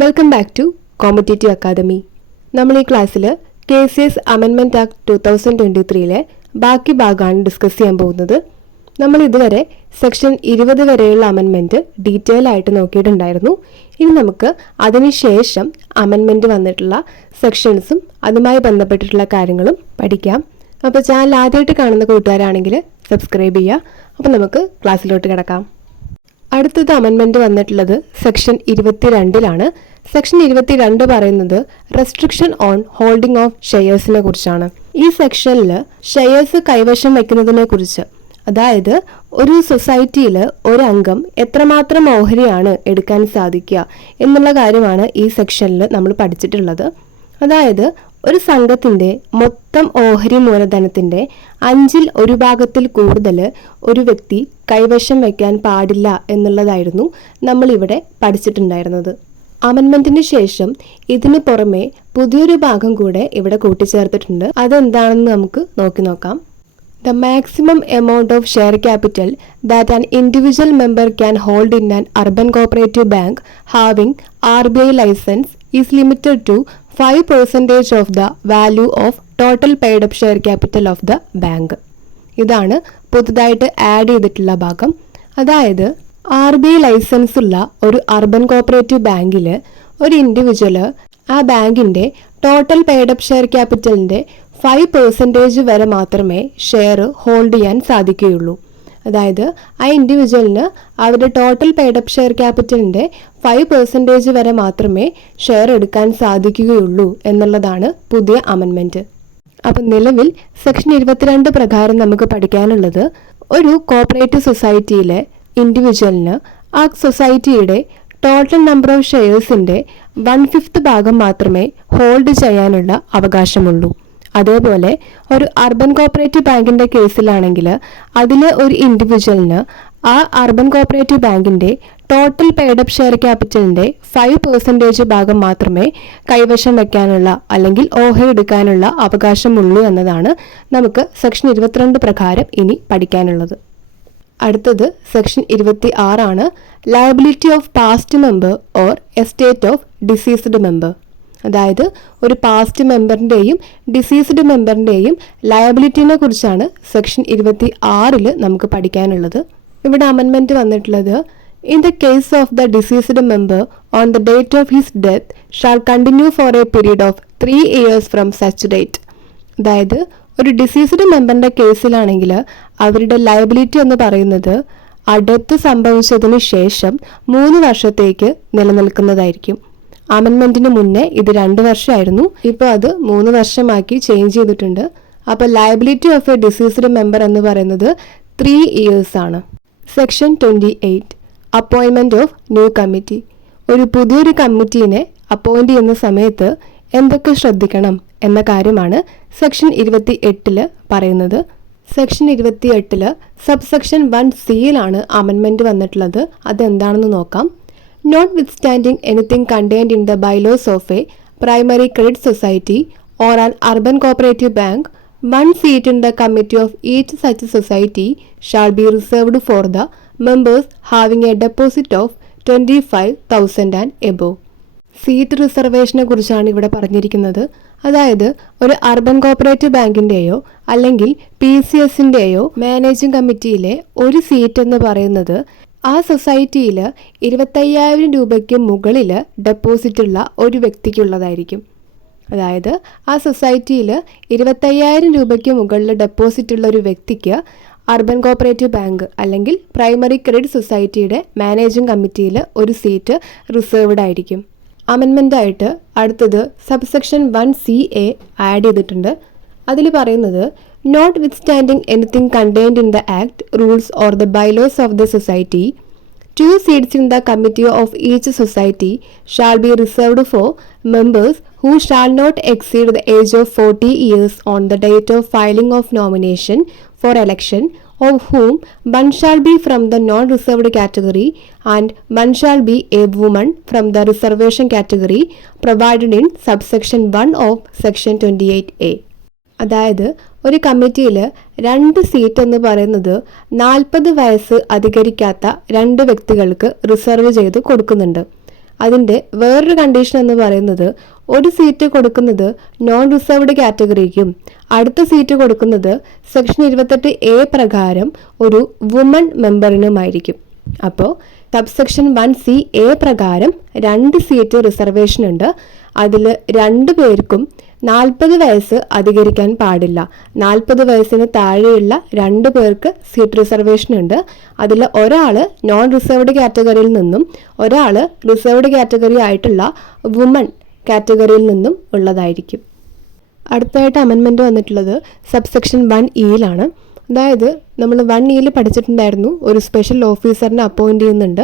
Welcome back to competitive academy. നമ്മൾ ഈ ക്ലാസ്സിൽ KCS അമെൻമെൻറ്റ് ആക്ട് 2023 ബാക്കി ഭാഗമാണ് ഡിസ്കസ് ചെയ്യാൻ പോകുന്നത്. നമ്മൾ ഇതുവരെ സെക്ഷൻ 20 വരെയുള്ള അമെൻമെൻറ്റ് ഡീറ്റെയിൽ ആയിട്ട് നോക്കിയിട്ടുണ്ടായിരുന്നു. ഇനി നമുക്ക് അതിനുശേഷം അമെൻമെൻറ്റ് വന്നിട്ടുള്ള സെക്ഷൻസും അതുമായി ബന്ധപ്പെട്ടിട്ടുള്ള കാര്യങ്ങളും പഠിക്കാം. അപ്പോൾ ചാനൽ ആദ്യമായിട്ട് കാണുന്ന കൂട്ടുകാരാണെങ്കിൽ സബ്സ്ക്രൈബ് ചെയ്യുക. അപ്പോൾ നമുക്ക് ക്ലാസ്സിലോട്ട് കിടക്കാം. അടുത്തത് അമെൻമെൻറ്റ് വന്നിട്ടുള്ളത് സെക്ഷൻ 22 സെക്ഷൻ 22 പറയുന്നത് റെസ്ട്രിക്ഷൻ ഓൺ ഹോൾഡിംഗ് ഓഫ് ഷെയർസിനെ കുറിച്ചാണ്. ഈ സെക്ഷനിൽ ഷെയർസ് കൈവശം വയ്ക്കുന്നതിനെ കുറിച്ച്, അതായത് ഒരു സൊസൈറ്റിയിൽ ഒരു അംഗം എത്രമാത്രം ഓഹരിയാണ് എടുക്കാൻ സാധിക്കുക എന്നുള്ള കാര്യമാണ് ഈ സെക്ഷനിൽ നമ്മൾ പഠിച്ചിട്ടുള്ളത്. അതായത് ഒരു സംഘത്തിൻ്റെ മൊത്തം ഓഹരി മൂലധനത്തിൻ്റെ 1/5 കൂടുതൽ ഒരു വ്യക്തി കൈവശം വയ്ക്കാൻ പാടില്ല എന്നുള്ളതായിരുന്നു നമ്മളിവിടെ പഠിച്ചിട്ടുണ്ടായിരുന്നത്. അമെൻമെൻറ്റിന് ശേഷം ഇതിന് പുറമെ പുതിയൊരു ഭാഗം കൂടെ ഇവിടെ കൂട്ടിച്ചേർത്തിട്ടുണ്ട്. അതെന്താണെന്ന് നമുക്ക് നോക്കാം. The maximum amount of share capital that an individual member can hold in an urban cooperative bank having RBI license is limited to 5% of the value of total paid up share capital of the bank. ഇതാണ് പുതുതായിട്ട് add ചെയ്തിട്ടുള്ള ഭാഗം. അതായത് RBI licence ഉള്ള ഒരു urban cooperative ബാങ്കിൽ ഒരു individual ആ ബാങ്കിൻ്റെ ടോട്ടൽ പെയ്ഡ് അപ്പ് ഷെയർ ക്യാപിറ്റലിൻ്റെ 5% വരെ മാത്രമേ ഷെയർ ഹോൾഡ് ചെയ്യാൻ സാധിക്കുകയുള്ളൂ. അതായത് ആ ഇൻഡിവിജ്വലിന് അവരുടെ ടോട്ടൽ പെയ്ഡ് അപ്പ് ഷെയർ ക്യാപിറ്റലിൻ്റെ 5% വരെ മാത്രമേ ഷെയർ എടുക്കാൻ സാധിക്കുകയുള്ളൂ എന്നുള്ളതാണ് പുതിയ അമെൻമെൻറ്റ്. അപ്പം നിലവിൽ സെക്ഷൻ 22 പ്രകാരം നമുക്ക് പഠിക്കാനുള്ളത്, ഒരു കോപ്പറേറ്റീവ് സൊസൈറ്റിയിലെ ഇൻഡിവിജ്വലിന് ആ സൊസൈറ്റിയുടെ ടോട്ടൽ നമ്പർ ഓഫ് ഷെയർസിൻ്റെ 1/5 ഭാഗം മാത്രമേ ഹോൾഡ് ചെയ്യാനുള്ള അവകാശമുള്ളൂ. അതേപോലെ ഒരു അർബൻ കോപ്പറേറ്റീവ് ബാങ്കിൻ്റെ കേസിലാണെങ്കിൽ അതിലെ ഒരു ഇൻഡിവിജ്വലിന് ആ അർബൻ കോപ്പറേറ്റീവ് ബാങ്കിൻ്റെ ടോട്ടൽ പെയ്ഡ് അപ്പ് ഷെയർ ക്യാപിറ്റലിൻ്റെ 5% ഭാഗം മാത്രമേ കൈവശം വയ്ക്കാനുള്ള അല്ലെങ്കിൽ ഓഹരി എടുക്കാനുള്ള അവകാശമുള്ളൂ എന്നതാണ് നമുക്ക് സെക്ഷൻ 22 പ്രകാരം ഇനി പഠിക്കാനുള്ളത്. അടുത്തത് section 26 liability of past member or estate of diseased member. അതായത് ഒരു പാസ്റ്റ് മെമ്പറിൻ്റെയും ഡിസീസ്ഡ് മെമ്പറിൻ്റെയും ലയബിലിറ്റിനെ കുറിച്ചാണ് സെക്ഷൻ 26 നമുക്ക് പഠിക്കാനുള്ളത്. ഇവിടെ അമെൻമെൻറ്റ് വന്നിട്ടുള്ളത്, in the case of the deceased member on the date of his death shall continue for a period of 3 years from such date. അതായത് ഒരു diseased മെമ്പറിൻ്റെ കേസിലാണെങ്കിൽ അവരുടെ ലയബിലിറ്റി എന്ന് പറയുന്നത് ആ ഡെത്ത് സംഭവിച്ചതിന് ശേഷം 3 വർഷത്തേക്ക് നിലനിൽക്കുന്നതായിരിക്കും. അമെൻമെൻറ്റിന് മുന്നേ ഇത് 2 വർഷമായിരുന്നു. ഇപ്പോൾ അത് 3 വർഷമാക്കി ചേഞ്ച് ചെയ്തിട്ടുണ്ട്. അപ്പോൾ liability of A diseased member എന്ന് പറയുന്നത് 3 years ആണ്. Section 28 appointment of new committee. ഒരു പുതിയൊരു കമ്മിറ്റീനെ അപ്പോയിൻറ്റ് ചെയ്യുന്ന സമയത്ത് എന്തൊക്കെ ശ്രദ്ധിക്കണം എന്ന കാര്യമാണ് സെക്ഷൻ 28 പറയുന്നത്. സെക്ഷൻ 28 സബ്സെക്ഷൻ 1C അമെൻമെൻറ്റ് വന്നിട്ടുള്ളത്. അതെന്താണെന്ന് നോക്കാം. Notwithstanding anything contained in the bylaws of a primary credit society or an urban cooperative bank, 1 seat in the committee of each such society shall be reserved for the members having a deposit of 25,000 and above. Seat റിസർവേഷനെ കുറിച്ചാണ് ഇവിടെ പറഞ്ഞിരിക്കുന്നത്. അതായത് ഒരു urban cooperative ബാങ്കിൻ്റെയോ അല്ലെങ്കിൽ PCSൻ്റെയോ managing കമ്മിറ്റിയിലെ ഒരു seat എന്ന് പറയുന്നത് ആ സൊസൈറ്റിയിൽ 25,000 രൂപയ്ക്ക് മുകളിൽ ഡെപ്പോസിറ്റുള്ള ഒരു വ്യക്തിക്കുള്ളതായിരിക്കും. അതായത് ആ സൊസൈറ്റിയിൽ 25,000 രൂപയ്ക്ക് മുകളിൽ ഡെപ്പോസിറ്റുള്ള ഒരു വ്യക്തിക്ക് അർബൻ കോപ്പറേറ്റീവ് ബാങ്ക് അല്ലെങ്കിൽ പ്രൈമറി ക്രെഡിറ്റ് സൊസൈറ്റിയുടെ മാനേജിംഗ് കമ്മിറ്റിയിൽ ഒരു സീറ്റ് റിസർവ്ഡ് ആയിരിക്കും. അമെൻമെൻ്റായിട്ട് അടുത്തത് സബ്സെക്ഷൻ 1CA ആഡ് ചെയ്തിട്ടുണ്ട്. അതിൽ പറയുന്നത്, Notwithstanding anything contained in the Act, rules or the bylaws of the society, 2 seats in the committee of each society shall be reserved for members who shall not exceed the age of 40 years on the date of filing of nomination for election, of whom one shall be from the non-reserved category and one shall be a woman from the reservation category, provided in subsection 1 of section 28A. അതായത് ഒരു കമ്മിറ്റിയിൽ 2 seat എന്ന് പറയുന്നത് 40 വയസ്സ് അധികരിക്കാത്ത 2 വ്യക്തികൾക്ക് reserve ചെയ്ത് കൊടുക്കുന്നുണ്ട്. അതിൻ്റെ വേറൊരു കണ്ടീഷൻ എന്ന് പറയുന്നത് ഒരു സീറ്റ് കൊടുക്കുന്നത് നോൺ റിസർവ്ഡ് കാറ്റഗറിക്കും അടുത്ത സീറ്റ് കൊടുക്കുന്നത് സെക്ഷൻ 28A പ്രകാരം ഒരു വുമൺ മെമ്പറിനുമായിരിക്കും. അപ്പോൾ സബ്സെക്ഷൻ 1C(a) പ്രകാരം 2 സീറ്റ് റിസർവേഷൻ ഉണ്ട്. അതിൽ 2 പേർക്കും 40 വയസ്സ് അധികരിക്കാൻ പാടില്ല. 40 വയസ്സിന് താഴെയുള്ള 2 പേർക്ക് സീറ്റ് റിസർവേഷൻ ഉണ്ട്. അതിൽ ഒരാൾ നോൺ റിസർവ്ഡ് കാറ്റഗറിയിൽ നിന്നും ഒരാൾ റിസർവ്ഡ് കാറ്റഗറി ആയിട്ടുള്ള വുമൺ കാറ്റഗറിയിൽ നിന്നും ഉള്ളതായിരിക്കും. അടുത്തായിട്ട് അമെൻമെൻറ്റ് വന്നിട്ടുള്ളത് സബ്സെക്ഷൻ 1E അതായത് നമ്മൾ 1E പഠിച്ചിട്ടുണ്ടായിരുന്നു ഒരു സ്പെഷ്യൽ ഓഫീസറിനെ അപ്പോയിൻറ്റ് ചെയ്യുന്നുണ്ട്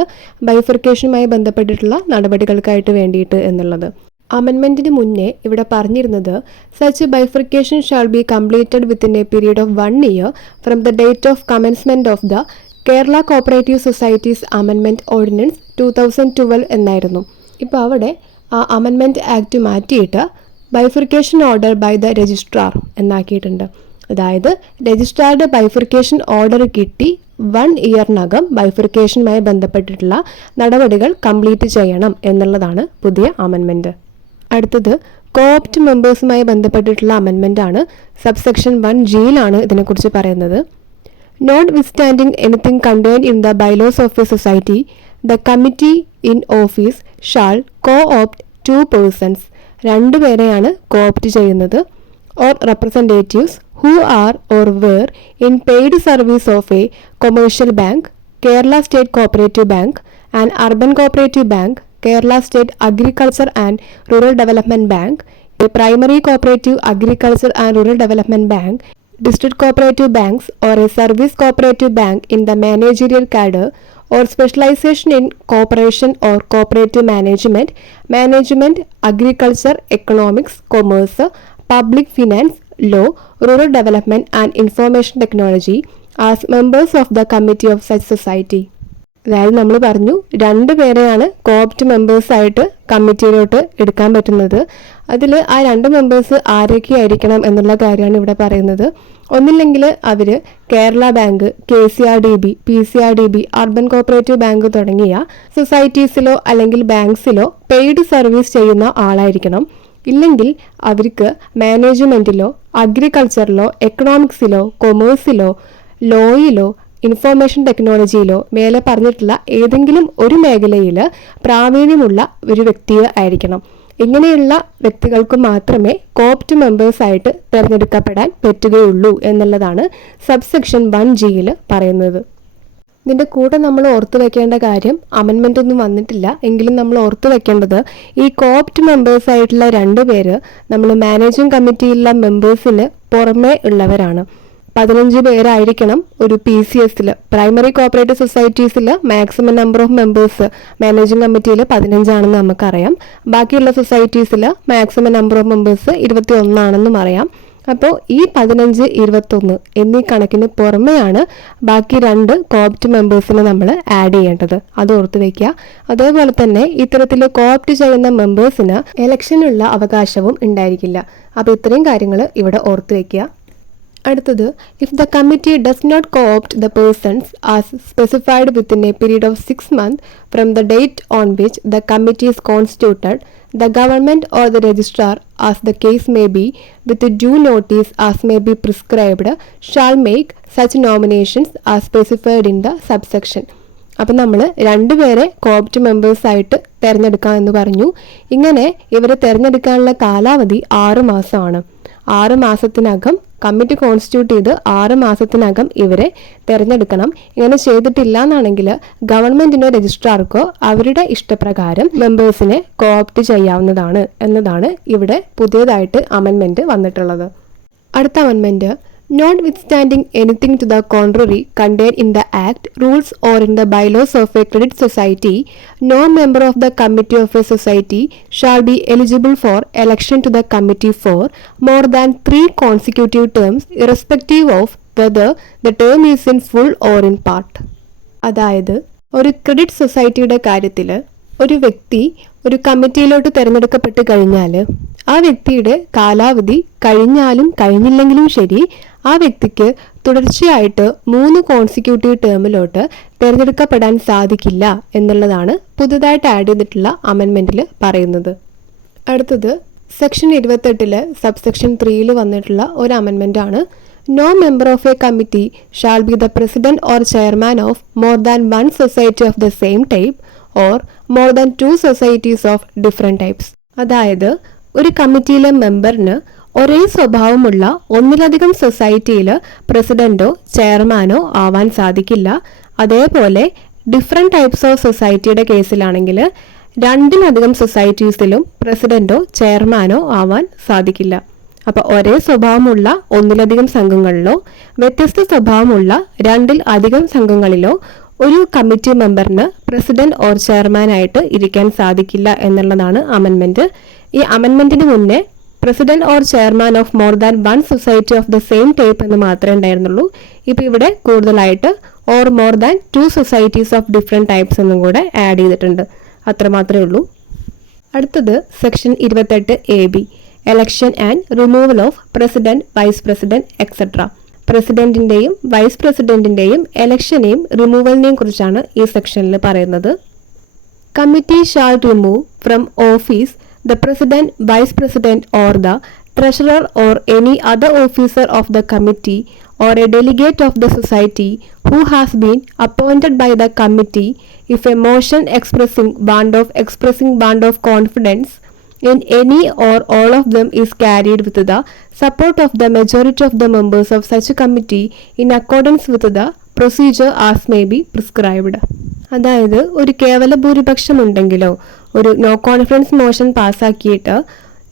ബൈഫർക്കേഷനുമായി ബന്ധപ്പെട്ടിട്ടുള്ള നടപടികൾക്കായിട്ട് വേണ്ടിയിട്ട് എന്നുള്ളത്. അമെൻമെൻറ്റിന് മുന്നേ ഇവിടെ പറഞ്ഞിരുന്നത് such bifurcation shall be completed within a period of 1 year from the date of commencement of the Kerala cooperative societies amendment ordinance 2012 എന്നായിരുന്നു. ഇപ്പോൾ അവിടെ ആ അമെൻമെൻറ്റ് ആക്ട് മാറ്റിയിട്ട് bifurcation order by the registrar എന്നാക്കിയിട്ടുണ്ട്. അതായത് രജിസ്ട്രാറുടെ ബൈഫർക്കേഷൻ ഓർഡർ കിട്ടി 1 yearനകം ബൈഫർക്കേഷനുമായി ബന്ധപ്പെട്ടിട്ടുള്ള നടപടികൾ കംപ്ലീറ്റ് ചെയ്യണം എന്നുള്ളതാണ് പുതിയ അമെൻമെൻറ്റ്. അടുത്തത് കോപ്റ്റ് മെമ്പേഴ്സുമായി ബന്ധപ്പെട്ടിട്ടുള്ള അമെൻമെൻ്റ് ആണ്. സബ്സെക്ഷൻ 1G ഇതിനെക്കുറിച്ച് പറയുന്നത്. Notwithstanding anything contained in the bylaws of a society the committee in office shall co-opt 2 persons 2 പേരെയാണ് കോ-ഓപ്റ്റ് ചെയ്യുന്നത് or representatives who are or were in paid service of a commercial bank, Kerala State Cooperative Bank, an urban cooperative bank, Kerala State Agriculture and Rural Development Bank, a primary cooperative agriculture and rural development bank, district cooperative banks or a service cooperative bank in the managerial cadre or specialization in cooperation or cooperative management, agriculture, economics, commerce, public finance, law, rural development and information technology as members of the committee of such society. അതായത് നമ്മൾ പറഞ്ഞു 2 പേരെയാണ് co-opt മെമ്പേഴ്സായിട്ട് കമ്മിറ്റിയിലോട്ട് എടുക്കാൻ പറ്റുന്നത്. അതിൽ ആ 2 members ആരൊക്കെയായിരിക്കണം എന്നുള്ള കാര്യമാണ് ഇവിടെ പറയുന്നത്. ഒന്നില്ലെങ്കിൽ അവർ Kerala bank, KCRDB, PCRDB, urban cooperative bank തുടങ്ങിയ സൊസൈറ്റീസിലോ അല്ലെങ്കിൽ ബാങ്ക്സിലോ പെയ്ഡ് സർവീസ് ചെയ്യുന്ന ആളായിരിക്കണം. ഇല്ലെങ്കിൽ അവർക്ക് മാനേജ്മെൻറ്റിലോ അഗ്രികൾച്ചറിലോ എക്കണോമിക്സിലോ കൊമേഴ്സിലോ ലോയിലോ ഇൻഫോർമേഷൻ ടെക്നോളജിയിലോ മേലെ പറഞ്ഞിട്ടുള്ള ഏതെങ്കിലും ഒരു മേഖലയിൽ പ്രാവീണ്യമുള്ള ഒരു വ്യക്തി ആയിരിക്കണം. ഇങ്ങനെയുള്ള വ്യക്തികൾക്ക് മാത്രമേ കോപ്റ്റ് മെമ്പേഴ്സായിട്ട് തിരഞ്ഞെടുക്കപ്പെടാൻ പറ്റുകയുള്ളൂ എന്നുള്ളതാണ് സബ്സെക്ഷൻ 1G പറയുന്നത്. ഇതിൻ്റെ കൂടെ നമ്മൾ ഓർത്തു വെക്കേണ്ട കാര്യം, അമെൻമെൻ്റ് ഒന്നും വന്നിട്ടില്ല എങ്കിലും നമ്മൾ ഓർത്തു വെക്കേണ്ടത് ഈ കോപ്റ്റ് മെമ്പേഴ്സായിട്ടുള്ള 2 പേര് നമ്മൾ മാനേജിംഗ് കമ്മിറ്റിയിലുള്ള മെമ്പേഴ്സിന് പുറമേ ഉള്ളവരാണ്. 15 പേരായിരിക്കണം ഒരു PCSൽ, പ്രൈമറി കോപ്പറേറ്റീവ് സൊസൈറ്റീസിൽ maximum number of members managing കമ്മിറ്റിയിൽ 15 ആണെന്ന് നമുക്കറിയാം. ബാക്കിയുള്ള സൊസൈറ്റീസിൽ മാക്സിമം നമ്പർ ഓഫ് മെമ്പേഴ്സ് 21 ആണെന്നും അറിയാം. അപ്പോൾ ഈ 15, 21 എന്നീ കണക്കിന് പുറമെയാണ് ബാക്കി 2 കോപ്റ്റ് മെമ്പേഴ്സിനെ നമ്മൾ ആഡ് ചെയ്യേണ്ടത്. അത് ഓർത്ത് വയ്ക്കുക. അതേപോലെ തന്നെ ഇത്തരത്തിൽ കോപ്റ്റ് ചെയ്യുന്ന മെമ്പേഴ്സിന് ഇലക്ഷനുള്ള അവകാശവും ഉണ്ടായിരിക്കില്ല. അപ്പോൾ ഇത്രയും കാര്യങ്ങൾ ഇവിടെ ഓർത്ത് വയ്ക്കുക. അടുത്തത്, if the committee does not co-opt the persons as specified within a period of 6 months from the date on which the committee is constituted, the government or the registrar, as the case may be, with due notice as may be prescribed, shall make such nominations as specified in the subsection. അപ്പം നമ്മൾ 2 പേരെ co-opt മെമ്പേഴ്സായിട്ട് തിരഞ്ഞെടുക്കാം എന്ന് പറഞ്ഞു. ഇങ്ങനെ ഇവരെ തിരഞ്ഞെടുക്കാനുള്ള കാലാവധി 6 മാസമാണ്. 6 മാസത്തിനകം കമ്മിറ്റി കോൺസ്റ്റിറ്റ്യൂട്ട് ചെയ്ത് 6 മാസത്തിനകം ഇവരെ തിരഞ്ഞെടുക്കണം. ഇങ്ങനെ ചെയ്തിട്ടില്ല എന്നാണെങ്കിൽ ഗവൺമെൻറ്റിനോ രജിസ്ട്രാർക്കോ അവരുടെ ഇഷ്ടപ്രകാരം മെമ്പേഴ്സിനെ കോപ്റ്റ് ചെയ്യാവുന്നതാണ് എന്നതാണ് ഇവിടെ പുതിയതായിട്ട് അമെൻമെൻറ്റ് വന്നിട്ടുള്ളത്. അടുത്ത amendment, notwithstanding anything to the contrary contained in the Act, rules or in the bylaws of a credit society, no member of the committee of a society shall be eligible for election to the committee for more than 3 consecutive terms, irrespective of whether the term is in full or in part. അതായത് ഒരു credit സൊസൈറ്റിയുടെ കാര്യത്തിൽ ഒരു വ്യക്തി ഒരു കമ്മിറ്റിയിലോട്ട് തിരഞ്ഞെടുക്കപ്പെട്ട് കഴിഞ്ഞാൽ ആ വ്യക്തിയുടെ കാലാവധി കഴിഞ്ഞാലും കഴിഞ്ഞില്ലെങ്കിലും ശരി ആ വ്യക്തിക്ക് തുടർച്ചയായിട്ട് 3 കോൺസിക്യൂട്ടീവ് ടേമിലോട്ട് തിരഞ്ഞെടുക്കപ്പെടാൻ സാധിക്കില്ല എന്നുള്ളതാണ് പുതുതായിട്ട് ആഡ് ചെയ്തിട്ടുള്ള അമെൻമെൻറ്റിൽ പറയുന്നത്. അടുത്തത് സെക്ഷൻ 28 സബ്സെക്ഷൻ 3 വന്നിട്ടുള്ള ഒരു അമെൻമെൻ്റ് ആണ്. No member of a committee shall be the president or chairman of more than one society of the same type or more than 2 societies of different types. അതായത് ഒരു കമ്മിറ്റിയിലെ മെമ്പറിന് ഒരേ സ്വഭാവമുള്ള ഒന്നിലധികം സൊസൈറ്റിയിൽ പ്രസിഡന്റോ ചെയർമാനോ ആവാൻ സാധിക്കില്ല. അതേപോലെ ഡിഫറെൻറ്റ് ടൈപ്സ് ഓഫ് സൊസൈറ്റിയുടെ കേസിലാണെങ്കിൽ 2ലധികം സൊസൈറ്റീസിലും പ്രസിഡന്റോ ചെയർമാനോ ആവാൻ സാധിക്കില്ല. അപ്പോൾ ഒരേ സ്വഭാവമുള്ള ഒന്നിലധികം സംഘങ്ങളിലോ വ്യത്യസ്ത സ്വഭാവമുള്ള 2ലധികം സംഘങ്ങളിലോ ഒരു കമ്മിറ്റി മെമ്പറിന് പ്രസിഡന്റ് ഓർ ചെയർമാനായിട്ട് ഇരിക്കാൻ സാധിക്കില്ല എന്നുള്ളതാണ് അമെൻമെന്റ്. ഈ അമെൻമെന്റിന് മുന്നേ president or chairman of more than one society of the same type എന്ന് മാത്രമേ ഉണ്ടായിരുന്നുള്ളൂ. ഇപ്പോൾ ഇവിടെ കൂടുതലായിട്ട് or more than 2 societies of different types എന്നും കൂടെ ആഡ് ചെയ്തിട്ടുണ്ട്. അത്രമാത്രമേ ഉള്ളൂ. അടുത്തത് section 28AB election and removal of president, vice president etcetera. പ്രസിഡന്റിന്റെയും വൈസ് പ്രസിഡന്റിന്റെയും എലക്ഷനെയും റിമൂവലിനെയും കുറിച്ചാണ് ഈ സെക്ഷനിൽ പറയുന്നത്. Committee shawl remove from office the president, vice president or the treasurer or any other officer of the committee or a delegate of the society who has been appointed by the committee if a motion expressing bond of confidence in any or all of them is carried with the support of the majority of the members of such a committee in accordance with the procedure as may be prescribed. അതായത് ഒരു കേവല ഭൂരിപക്ഷം ഉണ്ടെങ്കിലോ ഒരു no confidence motion പാസ്സാക്കിയിട്ട്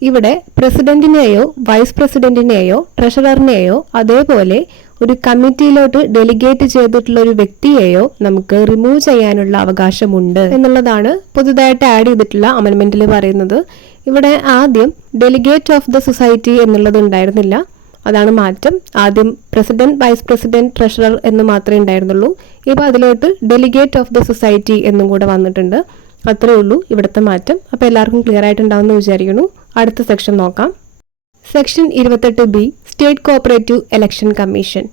ഇവിടെ പ്രസിഡന്റിനെയോ vice പ്രസിഡന്റിനെയോ ട്രഷററിനെയോ അതേപോലെ ഒരു കമ്മിറ്റിയിലോട്ട് delegate ചെയ്തിട്ടുള്ള ഒരു വ്യക്തിയെയോ നമുക്ക് റിമൂവ് ചെയ്യാനുള്ള അവകാശമുണ്ട് എന്നുള്ളതാണ് പുതുതായിട്ട് ആഡ് ചെയ്തിട്ടുള്ള അമെൻമെന്റിൽ പറയുന്നത്. ഇവിടെ ആദ്യം ഡെലിഗേറ്റ് ഓഫ് ദ സൊസൈറ്റി എന്നുള്ളത് ഉണ്ടായിരുന്നില്ല, അതാണ് മാറ്റം. ആദ്യം പ്രസിഡന്റ്, വൈസ് പ്രസിഡന്റ്, ട്രഷറർ എന്ന് മാത്രമേ ഉണ്ടായിരുന്നുള്ളൂ. ഇപ്പോൾ അതിലോട്ട് ഡെലിഗേറ്റ് ഓഫ് ദ സൊസൈറ്റി എന്നും കൂടെ വന്നിട്ടുണ്ട്. അത്രേ ഉള്ളൂ ഇവിടുത്തെ മാറ്റം. അപ്പോൾ എല്ലാവർക്കും ക്ലിയർ ആയിട്ടുണ്ടാവുമെന്ന് വിചാരിക്കുന്നു. അടുത്ത സെക്ഷൻ നോക്കാം. Section 28B state cooperative election commission.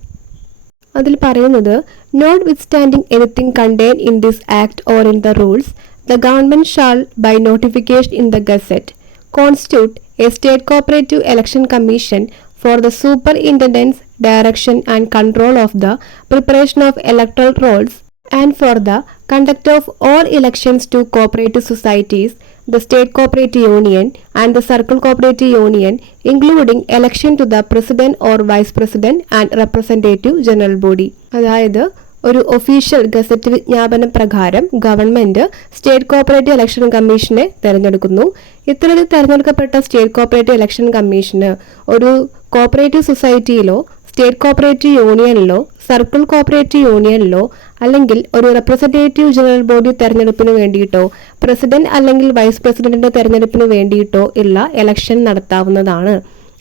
അതിൽ പറയുന്നത് notwithstanding anything contain in this act or in the rules the government shall by notification in the gazette constitute a state cooperative election commission for the superintendence, direction and control of the preparation of electoral rolls and for the conduct of all elections to cooperative societies, the state cooperative union and the circle cooperative union, including election to the president or vice president and representative general body. അതായത് ഒരു official gazette വിജ്ഞാപന പ്രകാരം government state cooperative election കമ്മീഷനെ തിരഞ്ഞെടുക്കുന്നു. ഇത്തരത്തിൽ തിരഞ്ഞെടുക്കപ്പെട്ട state cooperative election കമ്മീഷന് ഒരു cooperative സൊസൈറ്റിയിലോ സ്റ്റേറ്റ് കോപ്പറേറ്റീവ് യൂണിയനിലോ സർക്കിൾ കോപ്പറേറ്റീവ് യൂണിയനിലോ അല്ലെങ്കിൽ ഒരു റെപ്രസെന്റേറ്റീവ് ജനറൽ ബോഡി തെരഞ്ഞെടുപ്പിന് വേണ്ടിയിട്ടോ പ്രസിഡന്റ് അല്ലെങ്കിൽ വൈസ് പ്രസിഡന്റിന്റെ തെരഞ്ഞെടുപ്പിന് വേണ്ടിയിട്ടോ ഉള്ള ഇലക്ഷൻ നടത്താവുന്നതാണ്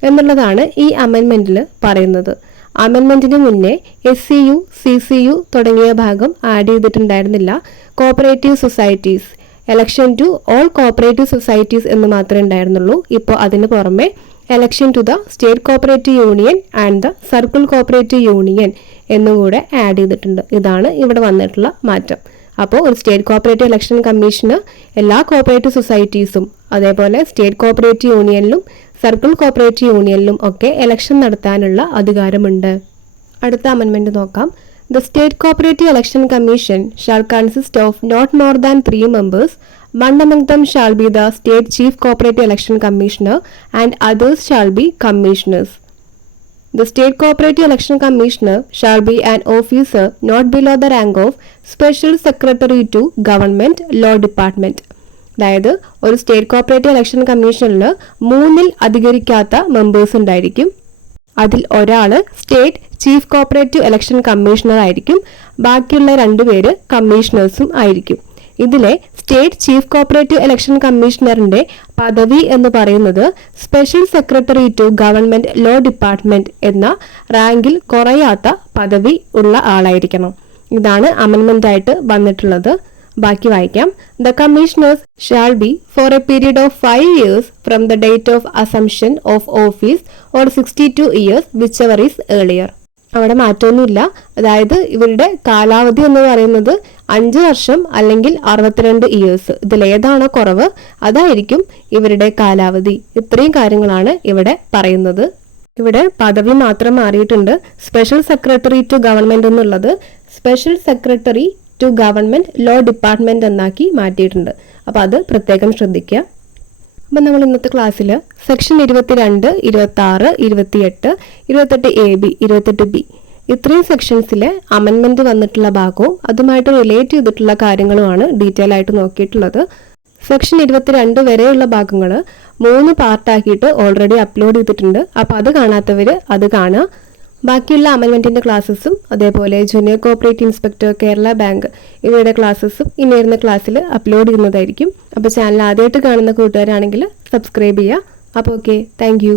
എന്നുള്ളതാണ് ഈ അമെൻമെന്റിൽ പറയുന്നത്. അമെൻമെന്റിന് മുന്നേ SCU, CCU തുടങ്ങിയ ഭാഗം ആഡ് ചെയ്തിട്ടുണ്ടായിരുന്നില്ല. Cooperative societies, election to all cooperative societies എന്ന് മാത്രമേ ഉണ്ടായിരുന്നുള്ളൂ. ഇപ്പോൾ അതിന് പുറമെ election to the state cooperative union and the circle cooperative union എന്നും കൂടെ ആഡ് ചെയ്തിട്ടുണ്ട്. ഇതാണ് ഇവിടെ വന്നിട്ടുള്ള മാറ്റം. അപ്പോൾ ഒരു സ്റ്റേറ്റ് കോപ്പറേറ്റീവ് ഇലക്ഷൻ കമ്മീഷന് എല്ലാ കോപ്പറേറ്റീവ് സൊസൈറ്റീസും അതേപോലെ സ്റ്റേറ്റ് കോപ്പറേറ്റീവ് യൂണിയനിലും സർക്കിൾ കോപ്പറേറ്റീവ് യൂണിയനിലും ഒക്കെ ഇലക്ഷൻ നടത്താനുള്ള അധികാരമുണ്ട്. അടുത്ത അമെൻമെന്റ് നോക്കാം. The state cooperative election commission shall consist of not more than 3 members. One among them shall be the state chief cooperative election commissioner and others shall be commissioners. The state cooperative election commissioner shall be an officer not below the rank of special secretary to government law department. അതായത് ഒരു state cooperative election കമ്മീഷനിൽ 3-ൽ അധികരിക്കാത്ത members ഉണ്ടായിരിക്കും. അതിൽ ഒരാൾ state chief cooperative election commissioner ആയിരിക്കും. ബാക്കിയുള്ള 2 പേര് കമ്മീഷണേഴ്സും ആയിരിക്കും. ഇതിലെ സ്റ്റേറ്റ് ചീഫ് കോപ്പറേറ്റീവ് ഇലക്ഷൻ കമ്മീഷണറിന്റെ പദവി എന്ന് പറയുന്നത് special secretary to government law department എന്ന റാങ്കിൽ കുറയാത്ത പദവി ഉള്ള ആളായിരിക്കണം. ഇതാണ് അമെൻമെന്റ് ആയിട്ട് വന്നിട്ടുള്ളത്. ബാക്കി വായിക്കാം. The commissioners shall be for a period of 5 years from the date of assumption of office or 62 years whichever is earlier. അവിടെ മാറ്റമൊന്നുമില്ല. അതായത് ഇവരുടെ കാലാവധി എന്ന് പറയുന്നത് 5 വർഷം അല്ലെങ്കിൽ 62 years. ഇതിലേതാണോ കുറവ് അതായിരിക്കും ഇവരുടെ കാലാവധി. ഇത്രയും കാര്യങ്ങളാണ് ഇവിടെ പറയുന്നത്. ഇവിടെ പദവി മാത്രം മാറിയിട്ടുണ്ട്. സ്പെഷ്യൽ സെക്രട്ടറി ടു ഗവൺമെന്റ് എന്നുള്ളത് special secretary to government law department എന്നാക്കി മാറ്റിയിട്ടുണ്ട്. അപ്പോൾ അത് പ്രത്യേകം ശ്രദ്ധിക്കുക. അപ്പം നമ്മൾ ഇന്നത്തെ ക്ലാസ്സിൽ സെക്ഷൻ 22, 26, 28, 28A-B, 28B ഇത്രയും സെക്ഷൻസിലെ അമെൻമെന്റ് വന്നിട്ടുള്ള ഭാഗവും അതുമായിട്ട് റിലേറ്റ് ചെയ്തിട്ടുള്ള കാര്യങ്ങളുമാണ് ഡീറ്റെയിൽ ആയിട്ട് നോക്കിയിട്ടുള്ളത്. സെക്ഷൻ 22 വരെയുള്ള ഭാഗങ്ങൾ 3 പാർട്ടാക്കിയിട്ട് ഓൾറെഡി അപ്ലോഡ് ചെയ്തിട്ടുണ്ട്. അപ്പോൾ അത് കാണാത്തവർ അത് കാണുക. ബാക്കിയുള്ള അമെൻമെന്റിന്റെ ക്ലാസ്സസും അതേപോലെ junior cooperative inspector, Kerala bank ഇവരുടെ ക്ലാസ്സസും ഇനി വരുന്ന ക്ലാസ്സിൽ അപ്ലോഡ് ചെയ്യുന്നതായിരിക്കും. അപ്പോൾ ചാനൽ ആദ്യമായിട്ട് കാണുന്ന കൂട്ടുകാരാണെങ്കിൽ സബ്സ്ക്രൈബ് ചെയ്യുക. അപ്പോൾ ഓക്കെ, താങ്ക്